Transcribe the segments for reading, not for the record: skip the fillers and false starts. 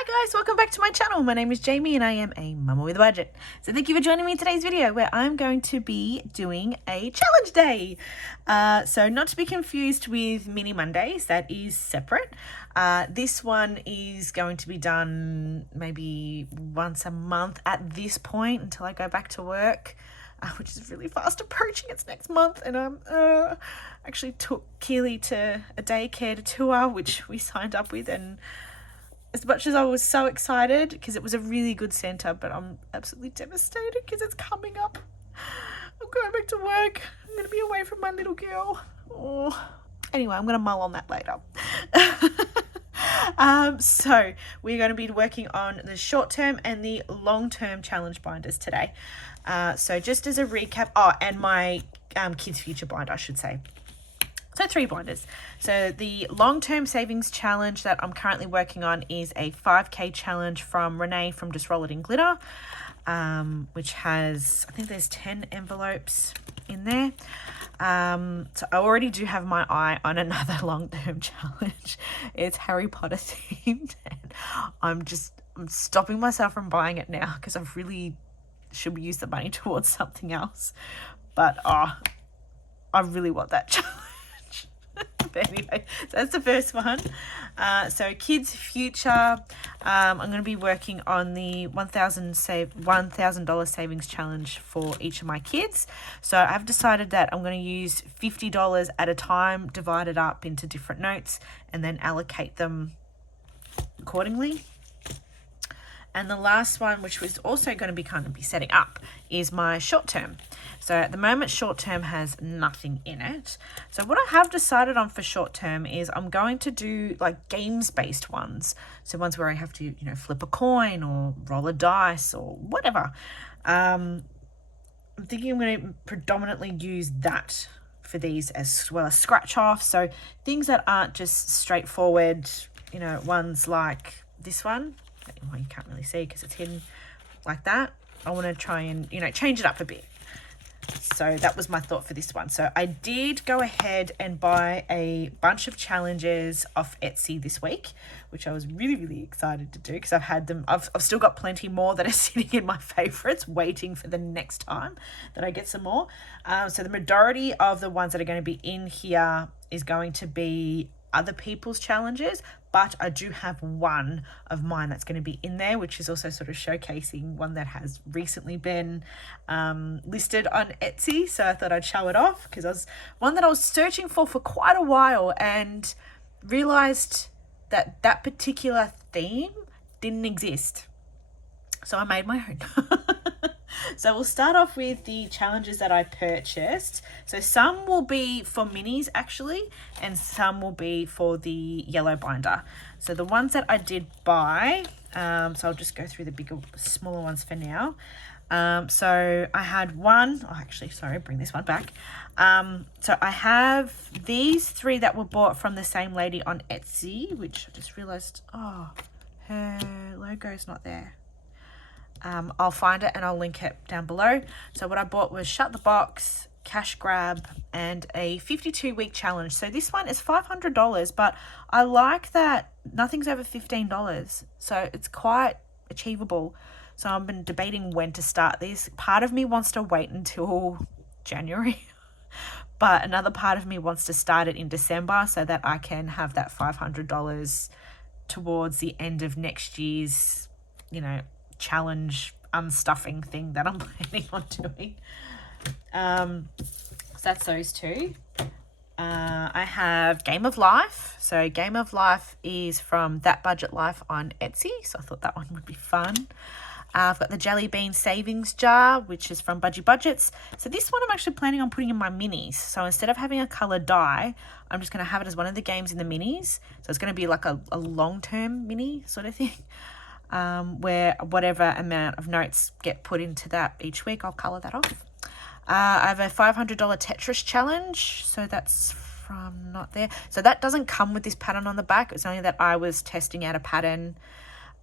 Hi guys, welcome back to my channel. My name is Jayme and I am a mama with a budget. So thank you for joining me in today's video where I'm going to be doing a challenge day. So not to be confused with mini Mondays, that is separate. This one is going to be done maybe once a month at this point until I go back to work. Which is really fast approaching. It's next month, and I actually took Keely to a daycare tour, which we signed up with, and as much as I was so excited because it was a really good centre, but I'm absolutely devastated because it's coming up. I'm going back to work. I'm going to be away from my little girl. Oh. Anyway, I'm going to mull on that later. So we're going to be working on the short-term and the long-term challenge binders today. So just as a recap, and my kids future binder, I should say. So 3 binders. So the long-term savings challenge that I'm currently working on is a 5K challenge from Renee from Just Roll It in Glitter, which has, I think there's 10 envelopes in there. So I already do have my eye on another long-term challenge. It's Harry Potter themed, and I'm stopping myself from buying it now because I really should use the money towards something else. But I really want that challenge. But anyway, so that's the first one. So kids future, I'm going to be working on the $1,000 savings challenge for each of my kids. So I've decided that I'm going to use $50 at a time, divide it up into different notes, and then allocate them accordingly. And the last one, which was also going to be setting up, is my short term. So at the moment, short term has nothing in it. So what I have decided on for short term is I'm going to do like games based ones. So ones where I have to, flip a coin or roll a dice or whatever. I'm thinking I'm going to predominantly use that for these as well as scratch off. So things that aren't just straightforward, ones like this one. Well, you can't really see because it's hidden like that. I want to try and, change it up a bit. So that was my thought for this one. So I did go ahead and buy a bunch of challenges off Etsy this week, which I was really, really excited to do because I've had them. I've still got plenty more that are sitting in my favorites waiting for the next time that I get some more. So the majority of the ones that are going to be in here is going to be other people's challenges, but I do have one of mine that's going to be in there, which is also sort of showcasing one that has recently been listed on Etsy. So I thought I'd show it off because it was one that I was searching for quite a while and realized that that particular theme didn't exist. So I made my own. So we'll start off with the challenges that I purchased. So some will be for minis actually, and some will be for the yellow binder. So the ones that I did buy, so I'll just go through the bigger, smaller ones for now. So I had one, bring this one back. So I have these 3 that were bought from the same lady on Etsy, which I just realized, her logo's not there. I'll find it and I'll link it down below. So what I bought was Shut the Box, Cash Grab, and a 52-week challenge. So this one is $500, but I like that nothing's over $15. So it's quite achievable. So I've been debating when to start these. Part of me wants to wait until January, but another part of me wants to start it in December so that I can have that $500 towards the end of next year's, challenge unstuffing thing that I'm planning on doing. So that's those 2. I have Game of Life. So Game of Life is from That Budget Life on Etsy. So I thought that one would be fun. I've got the Jelly Bean Savings Jar, which is from Budgie Budgets. So this one I'm actually planning on putting in my minis. So instead of having a colored die, I'm just going to have it as one of the games in the minis. So it's going to be like a long-term mini sort of thing. Where whatever amount of notes get put into that each week, I'll colour that off. I have a $500 Tetris challenge, so that's from not there. So that doesn't come with this pattern on the back. It's only that I was testing out a pattern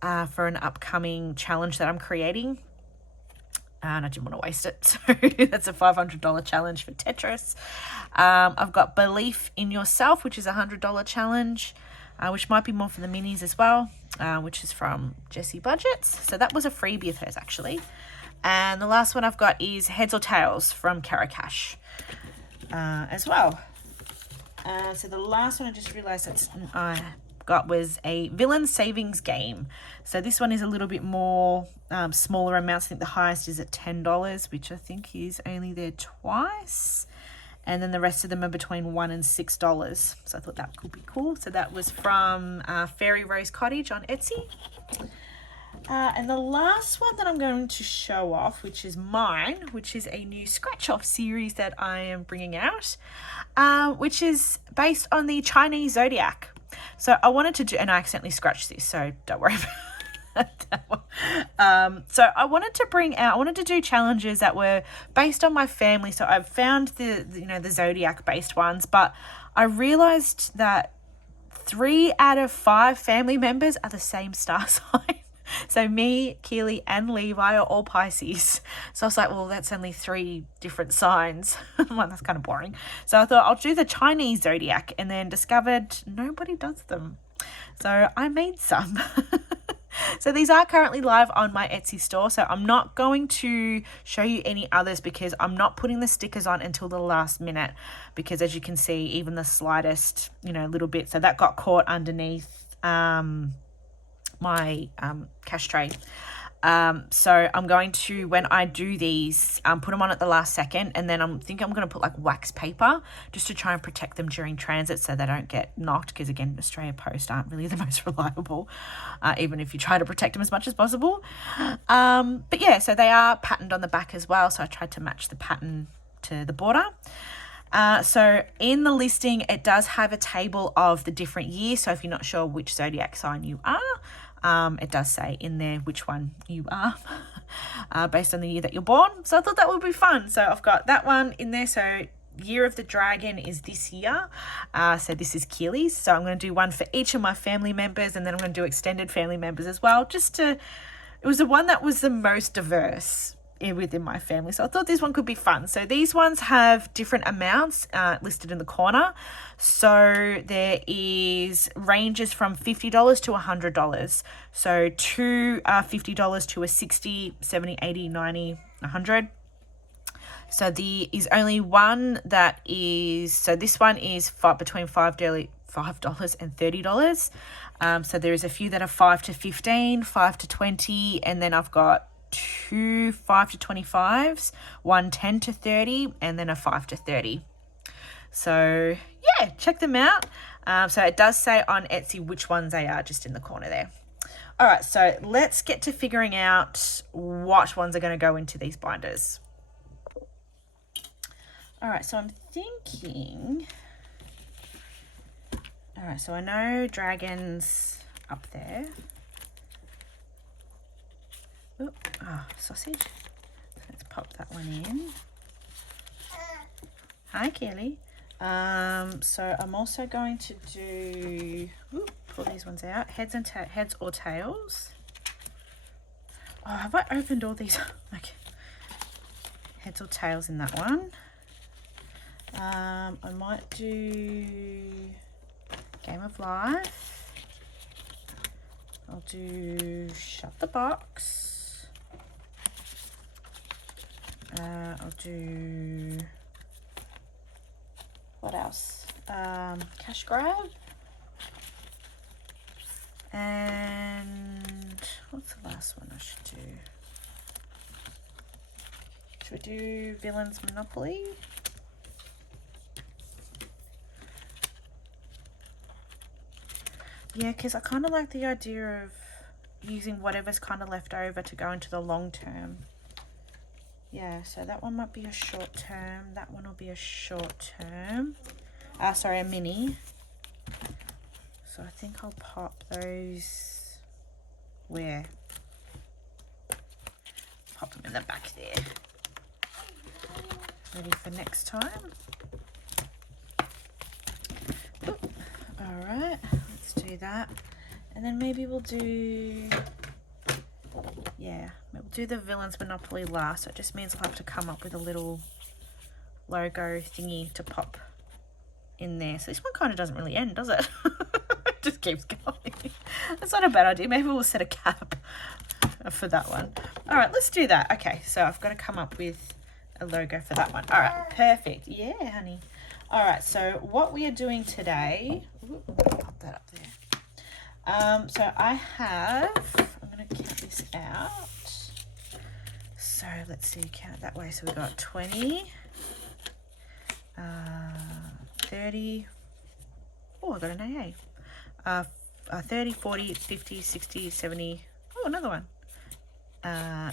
for an upcoming challenge that I'm creating. And I didn't want to waste it, so that's a $500 challenge for Tetris. I've got Belief in Yourself, which is a $100 challenge. which might be more for the minis as well. which is from Jessie Budgets. So that was a freebie of hers, actually. And the last one I've got is Heads or Tails from Kara Cash as well. So the last one I just realised that I got was a villain savings game. So this one is a little bit more smaller amounts. I think the highest is at $10, which I think is only there twice. And then the rest of them are between $1 and $6. So I thought that could be cool. So that was from Fairy Rose Cottage on Etsy. And the last one that I'm going to show off, which is mine, which is a new scratch off series that I am bringing out, which is based on the Chinese zodiac. So I wanted to do, and I accidentally scratched this, so don't worry about that one. So I wanted to do challenges that were based on my family. So I've found the zodiac based ones, but I realized that 3 out of 5 family members are the same star sign. So me, Keely, and Levi are all Pisces. So I was like, well, that's only 3 different signs. Well, that's kind of boring. So I thought I'll do the Chinese zodiac, and then discovered nobody does them. So I made some. So these are currently live on my Etsy store. So I'm not going to show you any others because I'm not putting the stickers on until the last minute. Because as you can see, even the slightest, little bit. So that got caught underneath my cash tray. So I'm going to, when I do these, put them on at the last second, and then I'm going to put like wax paper just to try and protect them during transit so they don't get knocked, because again, Australia Post aren't really the most reliable, even if you try to protect them as much as possible. But yeah, so they are patterned on the back as well, so I tried to match the pattern to the border. So in the listing, it does have a table of the different years. So if you're not sure which zodiac sign you are, it does say in there which one you are based on the year that you're born. So I thought that would be fun. So I've got that one in there. So Year of the Dragon is this year. So this is Keely's. So I'm going to do one for each of my family members, and then I'm going to do extended family members as well. It was the one that was the most diverse within my family. So I thought this one could be fun. So these ones have different amounts listed in the corner. So there is ranges from $50 to $100. So two are $50 to a 60, 70, 80, 90, 100. So there is only one that is, so this one is between $5 and $30. So there is a few that are 5 to 15, 5 to 20, and then I've got 2 5 to 25s, 1 10 to 30, and then a 5 to 30. So yeah, check them out. So it does say on Etsy which ones they are, just in the corner there. All right, so let's get to figuring out what ones are going to go into these binders. All right, so I'm thinking, all right, so I know dragons up there. Sausage. Let's pop that one in. Hi, Kelly. So I'm also going to do, pull these ones out. Heads or tails. Oh, have I opened all these? Okay. Heads or tails in that one. I might do Game of Life. I'll do Shut the Box. I'll do, what else? Cash Grab. And what's the last one I should do? Should we do Villains Monopoly? Yeah, because I kind of like the idea of using whatever's kind of left over to go into the long term. Yeah, so that one might be a short term. That one will be a short term. Sorry, a mini. So I think I'll pop those where? Pop them in the back there. Ready for next time. All right, let's do that. And then maybe we'll do, we'll do the Villains Monopoly last. So it just means I'll have to come up with a little logo thingy to pop in there. So this one kind of doesn't really end, does it? It Just keeps going. That's not a bad idea. Maybe we'll set a cap for that one. All right, let's do that. Okay, so I've got to come up with a logo for that one. All right, perfect. Yeah, honey. All right, so what we are doing today, pop that up there. So I'm going to count this out. So let's see, count it that way. So we got 20, 30, oh, I got an AA. 30, 40, 50, 60, 70, oh, another one.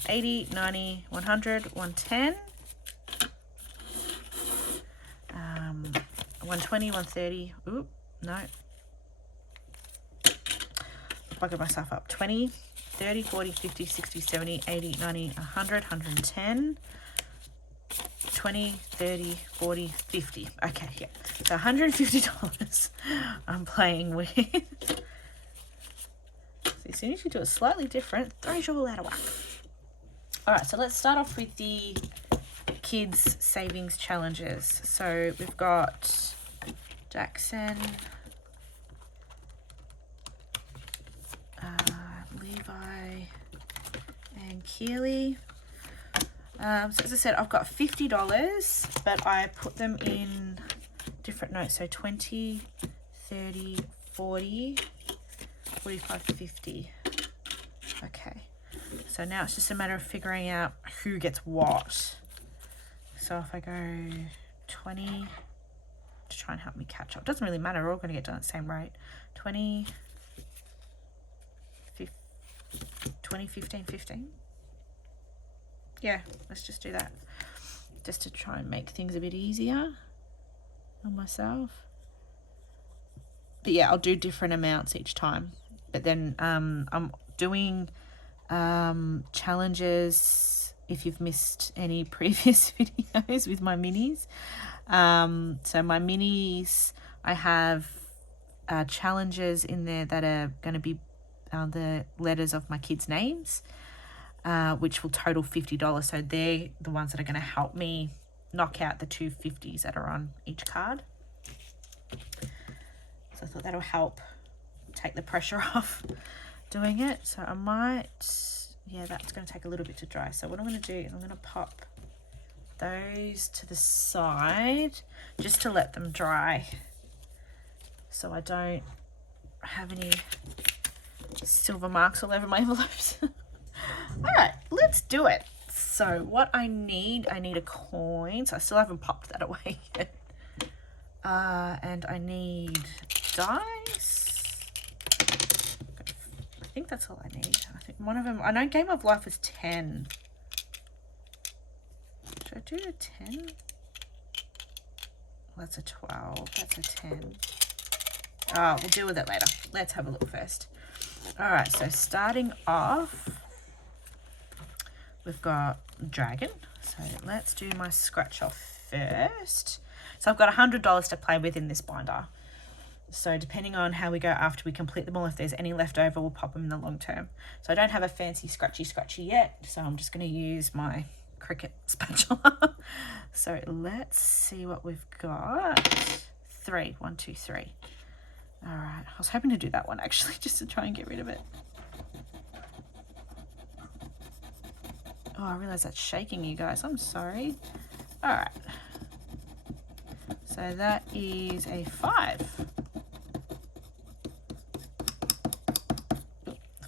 80, 90, 100, 110, 120, 130, oop, no. Bugged myself up. 20, 30, 40, 50, 60, 70, 80, 90, 100, 110, 20, 30, 40, 50. Okay, yeah. So $150 I'm playing with. So as soon as you do it slightly different, it throws you all out of whack. All right, so let's start off with the kids savings challenges. So we've got Jackson, Levi, and Keely. So as I said, I've got $50, but I put them in different notes. So 20, 30, 40, 45, 50. Okay. So now it's just a matter of figuring out who gets what. So if I go 20, to try and help me catch up. Doesn't really matter. We're all going to get done at the same rate. 20, 15, 15. Yeah, let's just do that. Just to try and make things a bit easier on myself. But yeah, I'll do different amounts each time. But then I'm doing challenges if you've missed any previous videos with my minis. So my minis, I have challenges in there that are going to be the letters of my kids' names, which will total $50. So they're the ones that are going to help me knock out the 250s that are on each card. So I thought that'll help take the pressure off doing it. So I might, yeah, that's going to take a little bit to dry. So what I'm going to do is I'm going to pop those to the side just to let them dry, so I don't have any silver marks all over my envelopes. All right, let's do it. So what I need a coin. So I still haven't popped that away yet. And I need dice. I think that's all I need. I think one of them, I know Game of Life was 10. Should I do a 10? That's a 12. That's a 10. Oh, we'll deal with it later. Let's have a look first. All right, so starting off, we've got dragon. So let's do my scratch off first. So I've got $100 to play with in this binder. So depending on how we go after we complete them all, if there's any left over, we'll pop them in the long term. So I don't have a fancy scratchy yet, so I'm just going to use my Cricut spatula. So let's see what we've got. 3. 1, 2, 3. All right, I was hoping to do that one actually, just to try and get rid of it. Oh, I realize that's shaking you guys. I'm sorry. All right. So that is a 5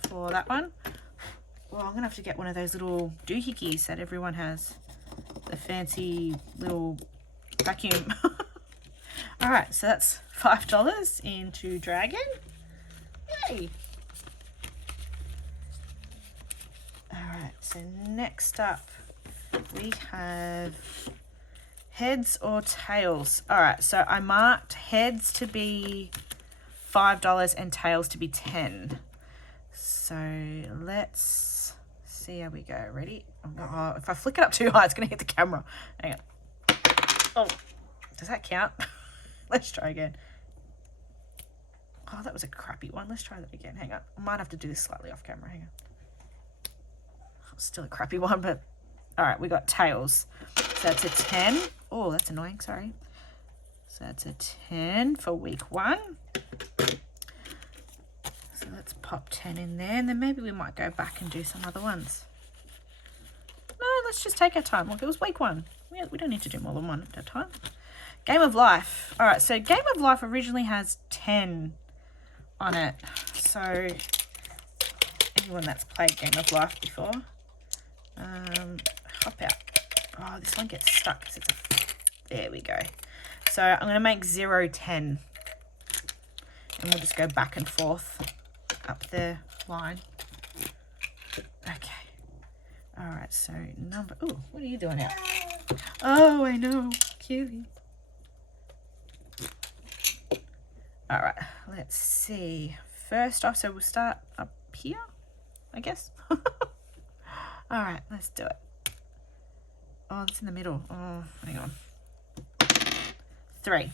for that one. Well, I'm going to have to get one of those little doohickeys that everyone has. The fancy little vacuum. All right, so that's $5 into dragon. Yay. All right, so next up we have heads or tails. All right, so I marked heads to be $5 and tails to be 10. So let's see how we go. Ready? Oh, if I flick it up too high, it's going to hit the camera. Hang on. Oh, does that count? Let's try again. Oh, that was a crappy one. Let's try that again. Hang on. I might have to do this slightly off camera. Hang on. Still a crappy one, but all right, we got tails. So that's a 10. Oh, that's annoying. Sorry. So that's a 10 for week 1. pop 10 in there, and then maybe we might go back and do some other ones. No, let's just take our time. Look, it was week 1. We don't need to do more than one at a time. Game of Life. All right, so Game of Life originally has 10 on it. So anyone that's played Game of Life before, hop out. Oh, this one gets stuck because it's there we go. So I'm going to make 0, 10. And we'll just go back and forth up the line. Okay. All right, so number... Oh, what are you doing out? Oh, I know. Cutie. All right, let's see. First off, so we'll start up here, I guess. All right, let's do it. Oh, it's in the middle. Oh, hang on. 3.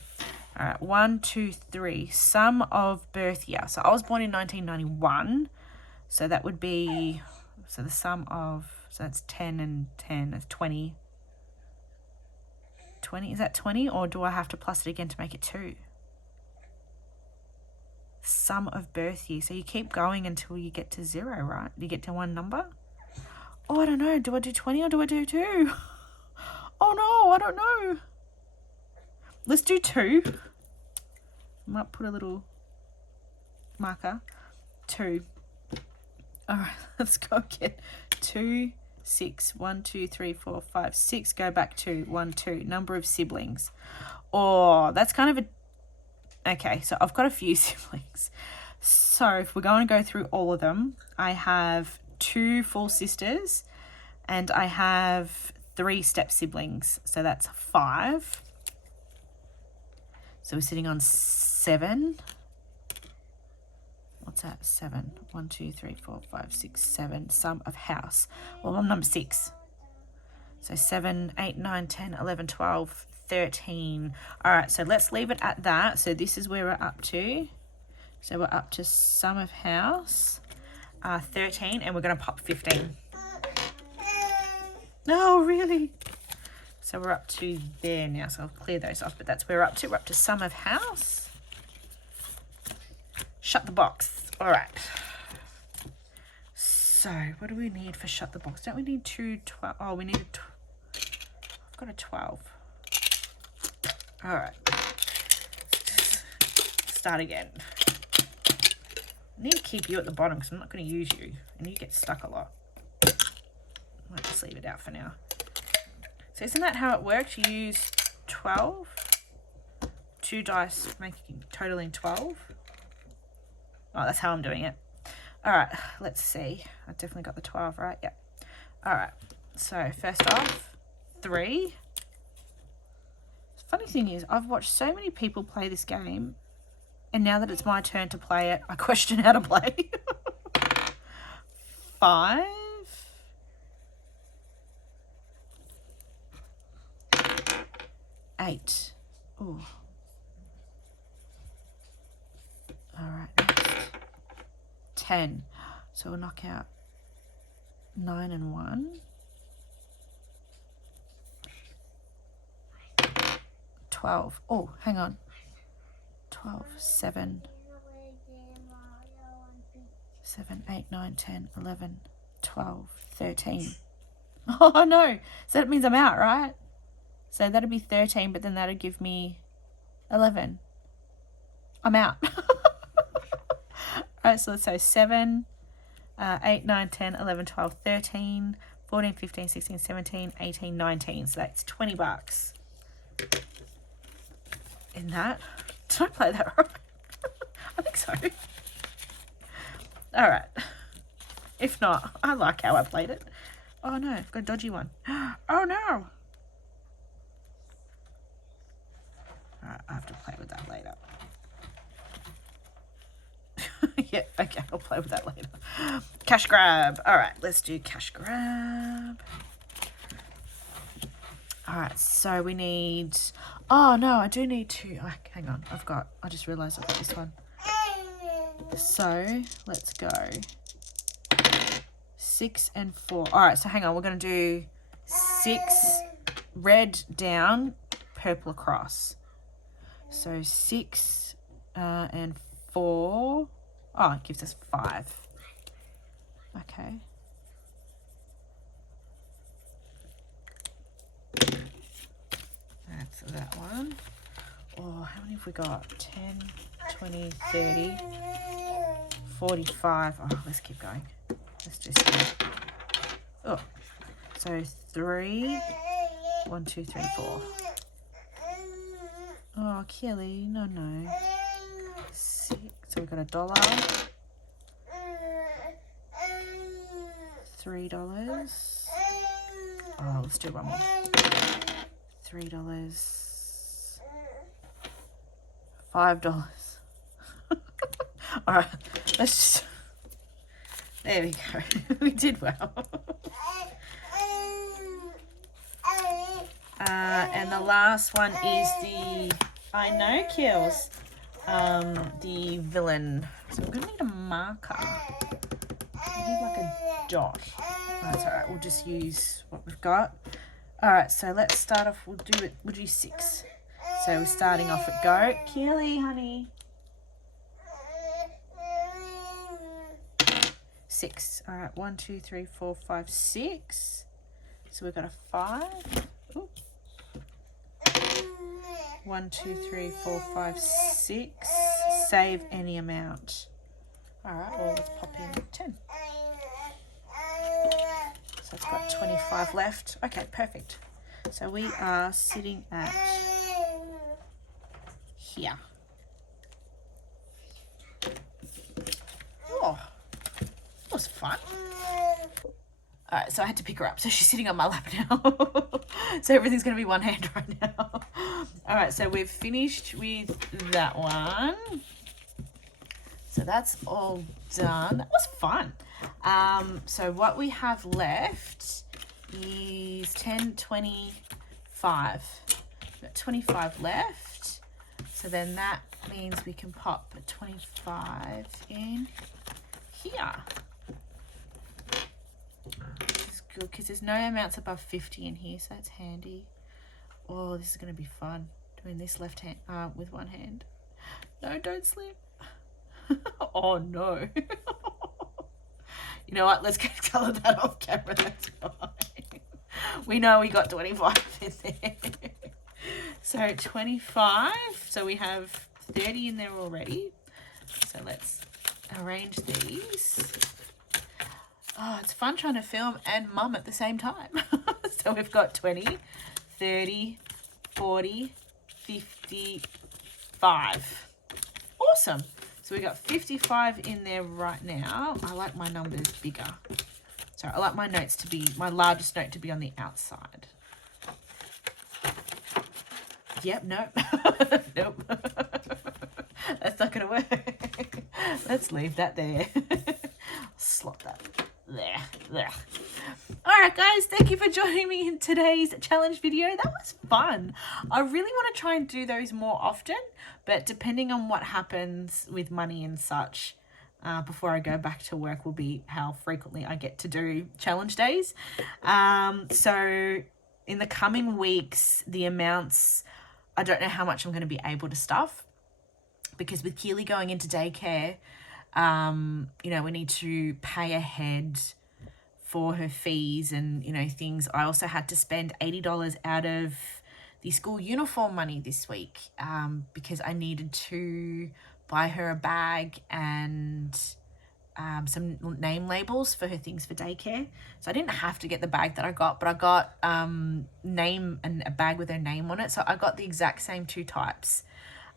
All right, 1, 2, 3. Sum of birth year. So I was born in 1991. So that would be, so the sum of, so that's 10 and 10, that's 20. 20, is that 20? Or do I have to plus it again to make it 2? Sum of birth year. So you keep going until you get to 0, right? You get to one number. Oh, I don't know. Do I do 20 or do I do 2? Oh no, I don't know. Let's do 2. I might put a little marker. 2. All right, let's go again. 2, 6, 1, 2, 3, 4, 5, 6. Go back to 1, 2. Number of siblings. Oh, that's kind of a... Okay, so I've got a few siblings. So if we're going to go through all of them, I have 2 full sisters and I have 3 step siblings. So that's 5. So we're sitting on 7. What's that? 7. 1, 2, 3, 4, 5, 6, 7. Sum of house. Well, I'm number 6. So 7, 8, 9, 10, 11, 12, 13. All right, so let's leave it at that. So this is where we're up to. So we're up to sum of house, 13, and we're going to pop 15. No, really? So we're up to there now. So I'll clear those off, but that's where we're up to. We're up to sum of house. Shut the box. All right. So what do we need for shut the box? Don't we need 2 12? Oh, we need I've got a 12. All right. Start again. I need to keep you at the bottom because I'm not going to use you and you get stuck a lot. I might just leave it out for now. So isn't that how it works? You use 12, 2 dice making totaling 12. Oh, that's how I'm doing it. All right, let's see. I definitely got the 12, right? Yep. All right, so first off, 3. The funny thing is, I've watched so many people play this game, and now that it's my turn to play it, I question how to play. 5. 8. Ooh. All right, next. 10. So we'll knock out 9 and 1. 12. Oh, hang on. 12, 7, 8, 9, 10, 11, 12, 13. Oh, no. So that means I'm out, right? So that'd be 13, but then that'd give me 11. I'm out. All right, so let's say 7, 8, 9, 10, 11, 12, 13, 14, 15, 16, 17, 18, 19. So that's $20 in that. Did I play that right? I think so. All right. If not, I like how I played it. Oh, no, I've got a dodgy one. Oh, no. All right, I have to play with that later. Yeah, okay, I'll play with that later. Cash grab. All right, let's do cash grab. All right, so we need... Oh, no, I do need to... Oh, hang on, I just realised I've got this one. So, let's go. 6 and 4. All right, so hang on, we're going to do 6 red down, purple across. So 6 and 4... Oh, it gives us 5. Okay. That's that one. Oh, how many have we got? 10, 20, 30, 45. Oh, let's keep going. Let's just do. Oh, so 3. 1, 2, 3, 4. Oh, Kelly, no. 6. So we've got $1. $3. Oh, let's do one more. $3. $5. All right, let's just. There we go. We did well. And the last one is the, I know, Kills, the villain. So we're going to need a marker. We need like a dot. That's all right. We'll just use what we've got. All right. So let's start off. We'll do 6. So we're starting off at go. Keely, honey. 6. All right. 1, 2, 3, 4, 5, 6. So we've got a 5. Ooh. 1, 2, 3, 4, 5, 6. Save any amount. All right. Well, let's pop in 10. So it's got 25 left. Okay, perfect. So we are sitting at here. Oh, that was fun. All right, so I had to pick her up. So she's sitting on my lap now. So everything's going to be one hand right now. All right, so we've finished with that one. So that's all done. That was fun. So what we have left is 10, 25. We've got 25 left. So then that means we can pop a 25 in here. It's good because there's no amounts above 50 in here, so that's handy. Oh, this is going to be fun doing this left hand with one hand. No, don't slip. Oh no. You know what? Let's get color that off camera. That's fine. We know we got 25 in there. So 25. So we have 30 in there already. So let's arrange these. Oh, it's fun trying to film and mum at the same time. So we've got 20, 30, 40, 55. Awesome. So we got 55 in there right now. I like my numbers bigger. So I like my notes to be, my largest note to be on the outside. Yep, nope. Nope. That's not going to work. Let's leave that there. Slot that there. All right, guys, thank you for joining me in today's challenge video. That was fun. I really want to try and do those more often, but depending on what happens with money and such, before I go back to work will be how frequently I get to do challenge days. So in the coming weeks, the amounts, I don't know how much I'm going to be able to stuff, because with Keely going into daycare, you know, we need to pay ahead for her fees and, you know, things. I also had to spend $80 out of the school uniform money this week, because I needed to buy her a bag and some name labels for her things for daycare. So I didn't have to get the bag that I got, but I got name and a bag with her name on it. So I got the exact same 2 types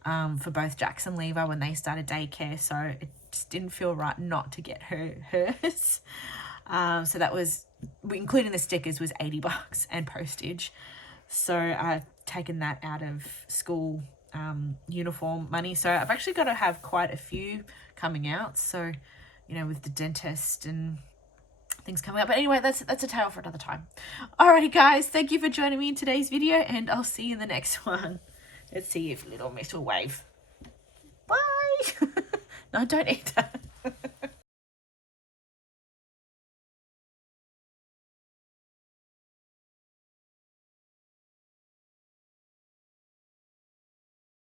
for both Jax and Levi when they started daycare. So it just didn't feel right not to get her hers. So that was, including the stickers, was $80 and postage. So I've taken that out of school uniform money. So I've actually got to have quite a few coming out. So, you know, with the dentist and things coming up. But anyway, that's a tale for another time. Alrighty, guys, thank you for joining me in today's video, and I'll see you in the next one. Let's see if little Miss will wave. Bye. No, don't eat that.